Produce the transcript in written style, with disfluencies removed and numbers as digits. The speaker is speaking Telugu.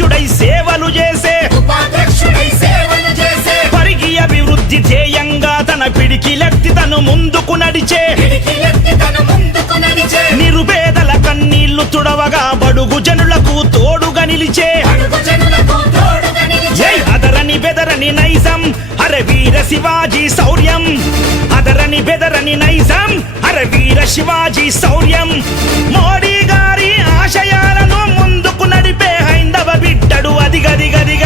ఉపాధ్యక్షుడై సేవలు చేసే పరిగి అభివృద్ధి ధ్యేయంగా తన పిడికిలెత్తి తను ముందుకు నడిచే నిరుపేదల కన్నీళ్లు తుడవగా బడుగు జనులకు తోడుగా నిలిచే అదరని బెదరని నైజం అరే వీర శివాజీ శౌర్యం అదరని బెదరని నైజం అరే వీర శివాజీ శౌర్యం మోడీ గారి ఆశయాలను ముందుకు నడిపే హైందవ బిడ్డడు అదిగదిగదిగ